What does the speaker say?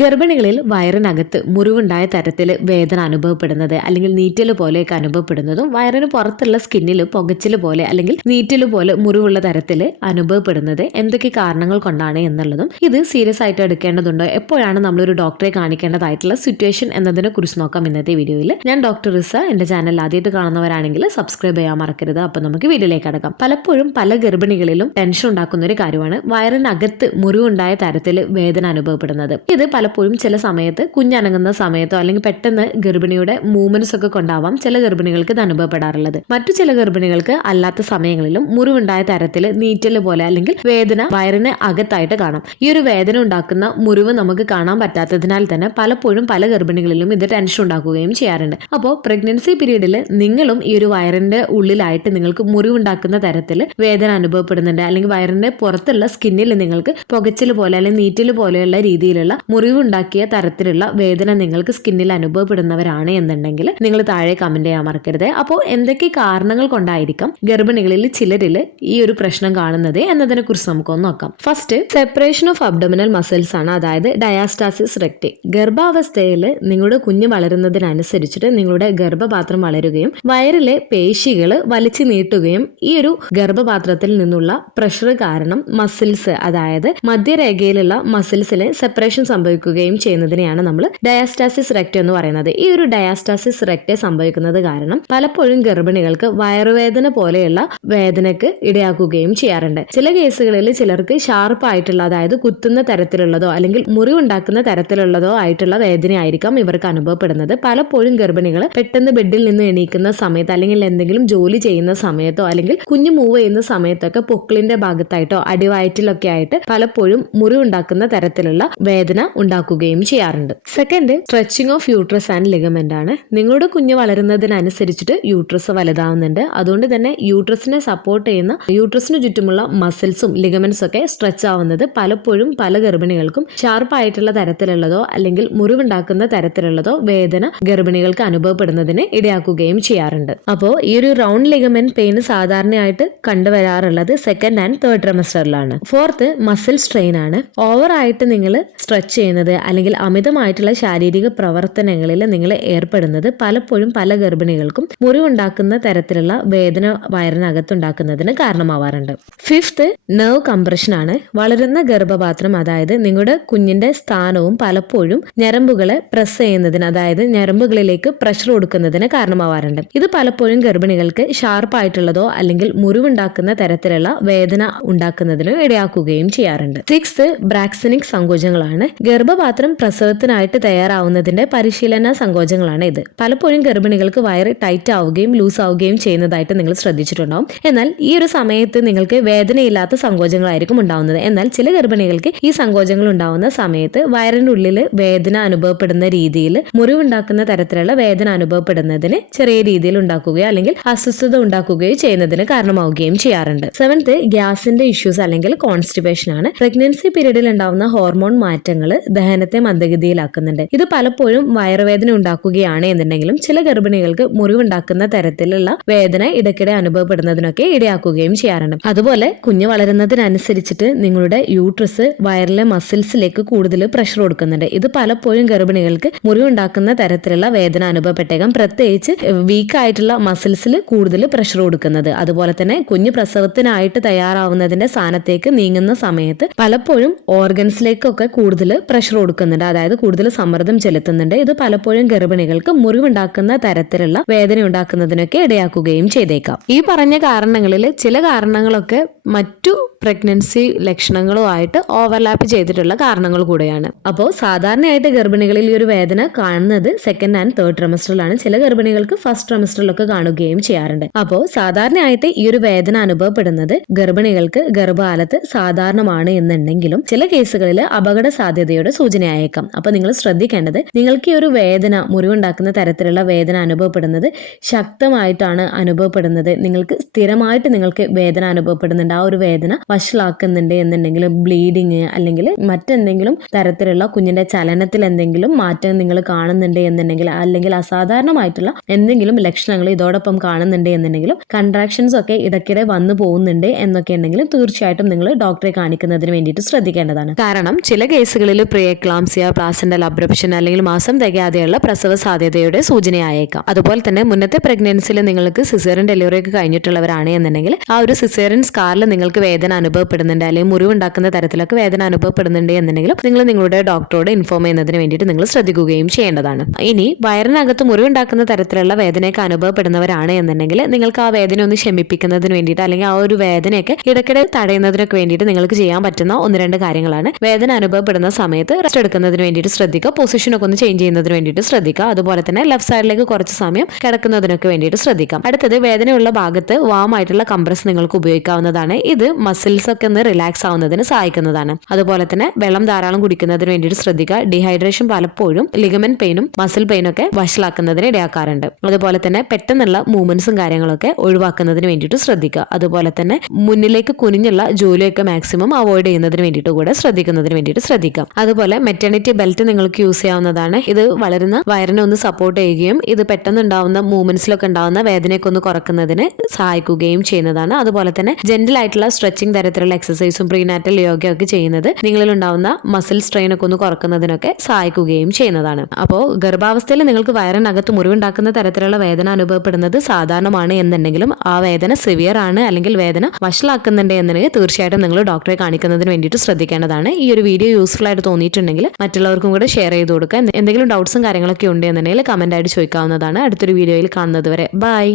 ഗർഭിണികളിൽ വയറിനകത്ത് മുറിവുണ്ടായ തരത്തിൽ വേദന അനുഭവപ്പെടുന്നത് അല്ലെങ്കിൽ നീറ്റൽ പോലെയൊക്കെ അനുഭവപ്പെടുന്നതും വയറിന് പുറത്തുള്ള സ്കിന്നിൽ പുകച്ചിൽ പോലെ അല്ലെങ്കിൽ നീറ്റൽ പോലെ മുറിവുള്ള തരത്തിൽ അനുഭവപ്പെടുന്നത് എന്തൊക്കെ കാരണങ്ങൾ കൊണ്ടാണ് എന്നുള്ളതും ഇത് സീരിയസ് ആയിട്ട് എടുക്കേണ്ടതുണ്ടോ? എപ്പോഴാണ് നമ്മൾ ഒരു ഡോക്ടറെ കാണിക്കേണ്ടതായിട്ടുള്ള സിറ്റുവേഷൻ എന്നതിനെ കുറിച്ച് നോക്കാം ഇന്നത്തെ വീഡിയോയിൽ. ഞാൻ ഡോക്ടർ റിസ. എന്റെ ചാനൽ ആദ്യമായിട്ട് കാണുന്നവരാണെങ്കിൽ സബ്സ്ക്രൈബ് ചെയ്യാൻ മറക്കരുത്. അപ്പൊ നമുക്ക് വീഡിയോയിലേക്ക് അടക്കാം പലപ്പോഴും പല ഗർഭിണികളിലും ടെൻഷൻ ഉണ്ടാക്കുന്ന ഒരു കാര്യമാണ് വയറിനകത്ത് മുറിവുണ്ടായ തരത്തിൽ വേദന അനുഭവപ്പെടുന്നത്. ഇത് പലപ്പോഴും ചില സമയത്ത് കുഞ്ഞനങ്ങുന്ന സമയത്തോ അല്ലെങ്കിൽ പെട്ടെന്ന് ഗർഭിണിയുടെ മൂവ്മെന്റ്സ് ഒക്കെ കൊണ്ടാവാം ചില ഗർഭിണികൾക്ക് ഇത് അനുഭവപ്പെടാറുള്ളത്. മറ്റു ചില ഗർഭിണികൾക്ക് അല്ലാത്ത സമയങ്ങളിലും മുറിവുണ്ടായ തരത്തിൽ നീറ്റൽ പോലെ അല്ലെങ്കിൽ വേദന വയറിന് അകത്തായിട്ട് കാണാം. ഈ ഒരു വേദന ഉണ്ടാക്കുന്ന മുറിവ് നമുക്ക് കാണാൻ പറ്റാത്തതിനാൽ തന്നെ പലപ്പോഴും പല ഗർഭിണികളിലും ഇത് ടെൻഷൻ ഉണ്ടാക്കുകയും ചെയ്യാറുണ്ട്. അപ്പോൾ പ്രഗ്നൻസി പീരീഡിൽ നിങ്ങളും ഈ ഒരു വയറിന്റെ ഉള്ളിലായിട്ട് നിങ്ങൾക്ക് മുറിവുണ്ടാക്കുന്ന തരത്തിൽ വേദന അനുഭവപ്പെടുന്നുണ്ട്. അല്ലെങ്കിൽ വയറിന്റെ പുറത്തുള്ള സ്കിന്നിൽ നിങ്ങൾക്ക് പുകച്ചിൽ പോലെ അല്ലെങ്കിൽ നീറ്റൽ പോലെയുള്ള രീതിയിലുള്ള മുറിവുണ്ടാക്കിയ തരത്തിലുള്ള വേദന നിങ്ങൾക്ക് സ്കിന്നിൽ അനുഭവപ്പെടുന്നവരാണ് എന്നുണ്ടെങ്കിൽ നിങ്ങൾ താഴെ കമന്റ് ചെയ്യാൻ മറക്കരുത്. അപ്പോൾ എന്തൊക്കെ കാരണങ്ങൾ കൊണ്ടായിരിക്കും ഗർഭിണികളിൽ ചിലരിൽ ഈ ഒരു പ്രശ്നം കാണുന്നത് എന്നതിനെ കുറിച്ച് നമുക്കൊന്ന് നോക്കാം. First separation of abdominal muscles ആണ്. അതായത് ഡയാസ്റ്റാസിസ് റെക്ടി ഗർഭാവസ്ഥയിൽ നിങ്ങളുടെ കുഞ്ഞ് വളരുന്നതിനനുസരിച്ചിട്ട് നിങ്ങളുടെ ഗർഭപാത്രം വളരുകയും വയറിലെ പേശികൾ വലിച്ചു നീട്ടുകയും ഈ ഒരു ഗർഭപാത്രത്തിൽ നിന്നുള്ള പ്രഷർ കാരണം മസിൽസ് അതായത് മധ്യരേഖയിലുള്ള മസിൽസിലെ സെപ്പറേഷൻ സംഭവിക്കുകയും ചെയ്യുന്നതിനെയാണ് നമ്മൾ ഡയാസ്റ്റാസിസ് റെക്ട് എന്ന് പറയുന്നത്. ഈ ഒരു ഡയാസ്റ്റാസിസ് റെക്റ്റ് സംഭവിക്കുന്നത് കാരണം പലപ്പോഴും ഗർഭിണികൾക്ക് വയറുവേദന പോലെയുള്ള വേദനക്ക് ഇടയാക്കുകയും ചെയ്യാറുണ്ട്. ചില കേസുകളിൽ ചിലർക്ക് ഷാർപ്പ് ആയിട്ടുള്ള അതായത് കുത്തുന്ന തരത്തിലുള്ളതോ അല്ലെങ്കിൽ മുറിവുണ്ടാക്കുന്ന തരത്തിലുള്ളതോ ആയിട്ടുള്ള വേദനയായിരിക്കാം ഇവർക്ക് അനുഭവപ്പെടുന്നത്. പലപ്പോഴും ഗർഭിണികൾ പെട്ടെന്ന് ബെഡിൽ നിന്ന് എണീക്കുന്ന സമയത്ത് അല്ലെങ്കിൽ എന്തെങ്കിലും ജോലി ചെയ്യുന്ന സമയത്തോ അല്ലെങ്കിൽ കുഞ്ഞ് മൂവ് ചെയ്യുന്ന സമയത്തൊക്കെ പൊക്കിളിന്റെ ഭാഗത്തായിട്ടോ അടിവയറ്റിലൊക്കെ ആയിട്ട് പലപ്പോഴും മുറിവുണ്ടാക്കുന്ന തരത്തിലുള്ള വേദന ഉണ്ടാക്കുകയും ചെയ്യാറുണ്ട്. Second stretching of uterus and ligament ആണ്. നിങ്ങളുടെ കുഞ്ഞ് വളരുന്നതിനനുസരിച്ചിട്ട് യൂട്രസ് വലുതാവുന്നുണ്ട്. അതുകൊണ്ട് തന്നെ യൂട്രസിനെ സപ്പോർട്ട് ചെയ്യുന്ന യൂട്രസിന് ചുറ്റുമുള്ള മസിൽസും ലിഗമെന്റ്സ് ഒക്കെ സ്ട്രെച്ച് ആവുന്നത് പലപ്പോഴും പല ഗർഭിണികൾക്കും ഷാർപ്പായിട്ടുള്ള തരത്തിലുള്ളതോ അല്ലെങ്കിൽ മുറിവുണ്ടാക്കുന്ന തരത്തിലുള്ളതോ വേദന ഗർഭിണികൾക്ക് അനുഭവപ്പെടുന്നതിന് ഇടയാക്കുകയും ചെയ്യാറുണ്ട്. അപ്പോൾ ഈ ഒരു റൗണ്ട് ലിഗമെന്റ് പെയിൻ സാധാരണയായിട്ട് കണ്ടുവരാറുള്ളത് സെക്കൻഡ് ആൻഡ് തേർഡ് ട്രമസ്റ്ററിലാണ് ഫോർത്ത് മസിൽ സ്ട്രെയിൻ ആണ്. ഓവർ ആയിട്ട് നിങ്ങൾ സ്ട്രെച്ച് ചെയ്യുന്നത് അല്ലെങ്കിൽ അമിതമായിട്ടുള്ള ശാരീരിക പ്രവർത്തനങ്ങളിൽ നിങ്ങൾ ഏർപ്പെടുന്നത് പലപ്പോഴും പല ഗർഭിണികൾക്കും മുറിവുണ്ടാക്കുന്ന തരത്തിലുള്ള വേദന വയറിനകത്തുണ്ടാക്കുന്നതിന് കാരണമാവാറുണ്ട്. ഫിഫ്ത്ത് നെർവ് കംപ്രഷൻ ആണ്. വളരുന്ന ഗർഭപാത്രം അതായത് നിങ്ങളുടെ കുഞ്ഞിന്റെ സ്ഥാനവും പലപ്പോഴും ഞരമ്പുകളെ പ്രസ് ചെയ്യുന്നതിന് അതായത് ഞരമ്പുകളിലേക്ക് പ്രഷർ കൊടുക്കുന്നതിന് കാരണമാവാറുണ്ട്. ഇത് പലപ്പോഴും ഗർഭിണികൾക്ക് ഷാർപ്പായിട്ടുള്ളതോ അല്ലെങ്കിൽ മുറിവുണ്ടാക്കുന്ന തരത്തിലുള്ള വേദന ഉണ്ടാക്കുന്നതിന് ഇടയാക്കുകയും ചെയ്യാറുണ്ട്. സിക്സ് ബ്രാക്സിനിക് സങ്കോചങ്ങളാണ്. ഗർഭപാത്രം പ്രസവത്തിനായിട്ട് തയ്യാറാവുന്നതിന്റെ പരിശീലന സങ്കോചങ്ങളാണ് ഇത്. പലപ്പോഴും ഗർഭിണികൾക്ക് വയറ് ടൈറ്റ് ആവുകയും ലൂസ് ആവുകയും ചെയ്യുന്നതായിട്ട് നിങ്ങൾ ശ്രദ്ധിച്ചിട്ടുണ്ടാവും. എന്നാൽ ഈ ഒരു സമയത്ത് നിങ്ങൾക്ക് വേദനയില്ലാത്ത സങ്കോചങ്ങളായിരിക്കും ഉണ്ടാവുന്നത്. എന്നാൽ ചില ഗർഭിണികൾക്ക് ഈ സങ്കോചങ്ങൾ ഉണ്ടാവുന്ന സമയത്ത് വയറിന്റെ ഉള്ളിൽ വേദന അനുഭവപ്പെടുന്ന രീതിയിൽ മുറിവുണ്ടാക്കുന്ന തരത്തിലുള്ള വേദന അനുഭവപ്പെടുന്നതിന് ചെറിയ രീതിയിൽ ഉണ്ടാക്കുകയോ അല്ലെങ്കിൽ അസ്വസ്ഥത ഉണ്ടാക്കുകയോ ചെയ്യുന്നതിന് കാരണമാവുകയും ചെയ്യാറുണ്ട്. സെവൻത്ത് ഗ്യാസിന്റെ ഇഷ്യൂസ് അല്ലെങ്കിൽ കോൺസ്റ്റിപ്പേഷൻ ആണ്. പ്രഗ്നൻസി പീരീഡിൽ ഉണ്ടാവുന്ന ഹോർമോൺ മാറ്റങ്ങൾ ദഹനത്തെ മന്ദഗതിയിലാക്കുന്നുണ്ട്. ഇത് പലപ്പോഴും വയറുവേദന ഉണ്ടാക്കുകയാണ് എന്നുണ്ടെങ്കിലും ചില ഗർഭിണികൾക്ക് മുറിവുണ്ടാക്കുന്ന തരത്തിലുള്ള വേദന ഇടയ്ക്കിടെ അനുഭവപ്പെടുന്നതിനൊക്കെ ഇടയാക്കുകയും ചെയ്യാറുണ്ട്. അതുപോലെ കുഞ്ഞ് വളരുന്നതിനനുസരിച്ചിട്ട് നിങ്ങളുടെ യൂട്രസ് വയറിലെ മസിൽസിലേക്ക് കൂടുതൽ പ്രഷർ കൊടുക്കുന്നുണ്ട്. ഇത് പലപ്പോഴും ഗർഭിണികൾക്ക് മുറിവുണ്ടാക്കുന്ന തരത്തിലുള്ള വേദന അനുഭവപ്പെട്ടേക്കാം. പ്രത്യേകിച്ച് വീക്ക് ആയിട്ടുള്ള മസിൽസിൽ കൂടുതൽ പ്രഷർ കൊടുക്കുന്നത്. അതുപോലെ തന്നെ കുഞ്ഞ് പ്രസവത്തിനായിട്ട് തയ്യാറാവുന്നതിന്റെ സ്ഥാനത്തേക്ക് നീങ്ങുന്ന സമയത്ത് പലപ്പോഴും ഓർഗൻസിലേക്കൊക്കെ കൂടുതൽ പ്രഷർ കൊടുക്കുന്നുണ്ട്. അതായത് കൂടുതൽ സമ്മർദ്ദം ചെലുത്തുന്നുണ്ട്. ഇത് പലപ്പോഴും ഗർഭിണികൾക്ക് മുറിവുണ്ടാക്കുന്ന തരത്തിലുള്ള വേദന ഉണ്ടാക്കുന്നതിനൊക്കെ ഇടയാക്കുകയും ചെയ്തേക്കാം. ഈ പറഞ്ഞ കാരണങ്ങളിൽ ചില കാരണങ്ങളൊക്കെ മറ്റു പ്രഗ്നൻസി ലക്ഷണങ്ങളുമായിട്ട് ഓവർലാപ്പ് ചെയ്തിട്ടുള്ള കാരണങ്ങൾ കൂടെയാണ്. അപ്പോൾ സാധാരണയായിട്ട് ഗർഭിണികളിൽ ഈ ഒരു വേദന കാണുന്നത് സെക്കൻഡ് ആൻഡ് തേർഡ് ട്രമസ്റ്ററിലാണ് ചില ഗർഭിണികൾക്ക് ഫസ്റ്റ് ട്രമസ്റ്ററിലൊക്കെ കാണുകയും ചെയ്യാറുണ്ട്. അപ്പോൾ സാധാരണയായിട്ട് ഈ ഒരു വേദന അനുഭവപ്പെടുന്നത് ഗർഭിണികൾക്ക് ഗർഭകാലത്ത് സാധാരണമാണ് എന്നുണ്ടെങ്കിലും ചില കേസുകളിൽ അപകട സാധ്യതയുടെ സൂചനയായേക്കാം. അപ്പോൾ നിങ്ങൾ ശ്രദ്ധിക്കേണ്ടത് നിങ്ങൾക്ക് ഈ ഒരു വേദന മുറിവുണ്ടാക്കുന്ന തരത്തിലുള്ള വേദന അനുഭവപ്പെടുന്നത് ശക്തമായിട്ടാണ് അനുഭവപ്പെടുന്നത്. നിങ്ങൾക്ക് സ്ഥിരമായിട്ട് നിങ്ങൾക്ക് വേദന അനുഭവപ്പെടുന്നുണ്ട്. ആ ഒരു വേദന വഷളാക്കുന്നുണ്ട് എന്നുണ്ടെങ്കിൽ ബ്ലീഡിങ് അല്ലെങ്കിൽ മറ്റെന്തെങ്കിലും തരത്തിലുള്ള കുഞ്ഞിന്റെ ചലനത്തിൽ എന്തെങ്കിലും മാറ്റം നിങ്ങൾ കാണുന്നുണ്ട് എന്നുണ്ടെങ്കിൽ അല്ലെങ്കിൽ അസാധാരണമായിട്ടുള്ള എന്തെങ്കിലും ലക്ഷണങ്ങൾ ഇതോടൊപ്പം കാണുന്നുണ്ട് എന്നുണ്ടെങ്കിലും കൺട്രാക്ഷൻസ് ഒക്കെ ഇടയ്ക്കിടെ വന്നു പോകുന്നുണ്ട് എന്നൊക്കെ ഉണ്ടെങ്കിലും തീർച്ചയായിട്ടും നിങ്ങൾ ഡോക്ടറെ കാണിക്കുന്നതിന് വേണ്ടിയിട്ട് ശ്രദ്ധിക്കേണ്ടതാണ്. കാരണം ചില കേസുകളിൽ പ്രിയക്ലാംസിയ പ്ലാസിന്റെ അബ്രപ്ഷൻ അല്ലെങ്കിൽ മാസം തികയാതെയുള്ള പ്രസവ സാധ്യതയുടെ സൂചനയായേക്കാം. അതുപോലെ തന്നെ മുന്നത്തെ പ്രഗ്നൻസിയിൽ നിങ്ങൾക്ക് സിസേറിൻ ഡെലിവറി ഒക്കെ കഴിഞ്ഞിട്ടുള്ളവരാണ് എന്നുണ്ടെങ്കിൽ ആ ഒരു സിസേറിൻ സ്കാറിൽ നിങ്ങൾക്ക് വേദന അനുഭവപ്പെടുന്നുണ്ട് അല്ലെങ്കിൽ മുറിവുണ്ടാക്കുന്ന തരത്തിലൊക്കെ വേദന അനുഭവപ്പെടുന്നുണ്ട് എന്നുണ്ടെങ്കിലും നിങ്ങൾ നിങ്ങളുടെ ഡോക്ടറോട് ഇൻഫോം ചെയ്യുന്നതിന് വേണ്ടിയിട്ട് നിങ്ങൾ ശ്രദ്ധിക്കുകയും ചെയ്യേണ്ടതാണ്. ഇനി വയറിനകത്ത് മുറിവുണ്ടാക്കുന്ന തരത്തിലുള്ള വേദനയൊക്കെ അനുഭവപ്പെടുന്നവരാണ് എന്നുണ്ടെങ്കിൽ നിങ്ങൾക്ക് ആ വേദന ഒന്ന് ശമിപ്പിക്കുന്നതിന് വേണ്ടിയിട്ട് അല്ലെങ്കിൽ ആ ഒരു വേദനയൊക്കെ ഇടയ്ക്കിടെ തടയുന്നതിനൊക്കെ വേണ്ടിയിട്ട് നിങ്ങൾക്ക് ചെയ്യാൻ പറ്റുന്ന ഒന്ന് രണ്ട് കാര്യങ്ങളാണ്. വേദന അനുഭവപ്പെടുന്ന സമയത്ത് റെസ്റ്റ് എടുക്കുന്നതിന് വേണ്ടിയിട്ട് ശ്രദ്ധിക്കുക പൊസിഷനൊക്കെ ഒന്ന് ചേഞ്ച് ചെയ്യുന്നതിന് വേണ്ടിയിട്ട് ശ്രദ്ധിക്കുക. അതുപോലെ തന്നെ ലെഫ്റ്റ് സൈഡിലേക്ക് കുറച്ച് സമയം കിടക്കുന്നതിനൊക്കെ വേണ്ടിയിട്ട് ശ്രദ്ധിക്കാം. അടുത്തത് വേദനയുള്ള ഭാഗത്ത് വാമായിട്ടുള്ള കംപ്രസ് നിങ്ങൾക്ക് ഉപയോഗിക്കാവുന്നതാണ്. ഇത് മസിൽസ് ഒക്കെ ഒന്ന് റിലാക്സ് ആവുന്നതിന് സഹായിക്കുന്നതാണ്. അതുപോലെ തന്നെ വെള്ളം ധാരാളം കുടിക്കുന്നതിന് വേണ്ടിയിട്ട് ശ്രദ്ധിക്കുക. ഡീഹൈഡ്രേഷൻ പലപ്പോഴും ലിഗമെന്റ് പെയിനും മസിൽ പെയിനും ഒക്കെ വഷളാക്കുന്നതിന് ഇടയാക്കാറുണ്ട്. അതുപോലെ തന്നെ പെട്ടെന്നുള്ള മൂവ്മെന്റ്സും കാര്യങ്ങളൊക്കെ ഒഴിവാക്കുന്നതിന് വേണ്ടിയിട്ട് ശ്രദ്ധിക്കുക. അതുപോലെ തന്നെ മുന്നിലേക്ക് കുനിഞ്ഞുള്ള ജോലിയൊക്കെ മാക്സിമം അവോയ്ഡ് ചെയ്യുന്നതിന് വേണ്ടിയിട്ട് കൂടെ ശ്രദ്ധിക്കുന്നതിന് വേണ്ടിയിട്ട് ശ്രദ്ധിക്കാം അതുപോലെ മെറ്റേണിറ്റി ബെൽറ്റ് നിങ്ങൾക്ക് യൂസ് ചെയ്യാവുന്നതാണ്. ഇത് വളരുന്ന വയറിനെ ഒന്ന് സപ്പോർട്ട് ചെയ്യുകയും ഇത് പെട്ടെന്ന് ഉണ്ടാവുന്ന മൂവ്മെന്റ്സിലൊക്കെ ഉണ്ടാവുന്ന വേദനയൊക്കെ ഒന്ന് കുറക്കുന്നതിന് സഹായിക്കുകയും ചെയ്യുന്നതാണ്. അതുപോലെ തന്നെ ജെന്റൽ ആയിട്ടുള്ള സ്ട്രെച്ചിങ് തരത്തിലുള്ള എക്സസൈസും പ്രീനാറ്റൽ യോഗയൊക്കെ ചെയ്യുന്നത് നിങ്ങളിൽ ഉണ്ടാവുന്ന മസിൽ സ്ട്രെയിൻ ഒക്കെ ഒന്ന് കുറക്കുന്നതിനൊക്കെ സഹായിക്കുകയും ചെയ്യുന്നതാണ്. അപ്പോൾ ഗർഭാവസ്ഥയിൽ നിങ്ങൾക്ക് വയറിനകത്ത് മുറിവുണ്ടാക്കുന്ന തരത്തിലുള്ള വേദന അനുഭവപ്പെടുന്നത് സാധാരണമാണ് എന്നുണ്ടെങ്കിലും ആ വേദന സിവിയർ ആണ് അല്ലെങ്കിൽ വേദന വഷളാക്കുന്നുണ്ട് എന്നുണ്ടെങ്കിൽ തീർച്ചയായിട്ടും നിങ്ങൾ ഡോക്ടറെ കാണിക്കുന്നതിന് വേണ്ടിയിട്ട് ശ്രദ്ധിക്കേണ്ടതാണ്. ഈ ഒരു വീഡിയോ യൂസ്ഫുൾ ആയിട്ട് തോന്നിയിട്ടുണ്ടെങ്കിൽ മറ്റുള്ളവർക്കും കൂടെ ഷെയർ ചെയ്ത് കൊടുക്കുക. എന്തെങ്കിലും ഡൗട്ട്സും കാര്യങ്ങളൊക്കെ ഉണ്ട് എന്നുണ്ടെങ്കിൽ കമന്റ് ആയിട്ട് ചോദിക്കാവുന്നതാണ്. അടുത്തൊരു വീഡിയോയിൽ കാണുന്നത് വരെ. ബൈ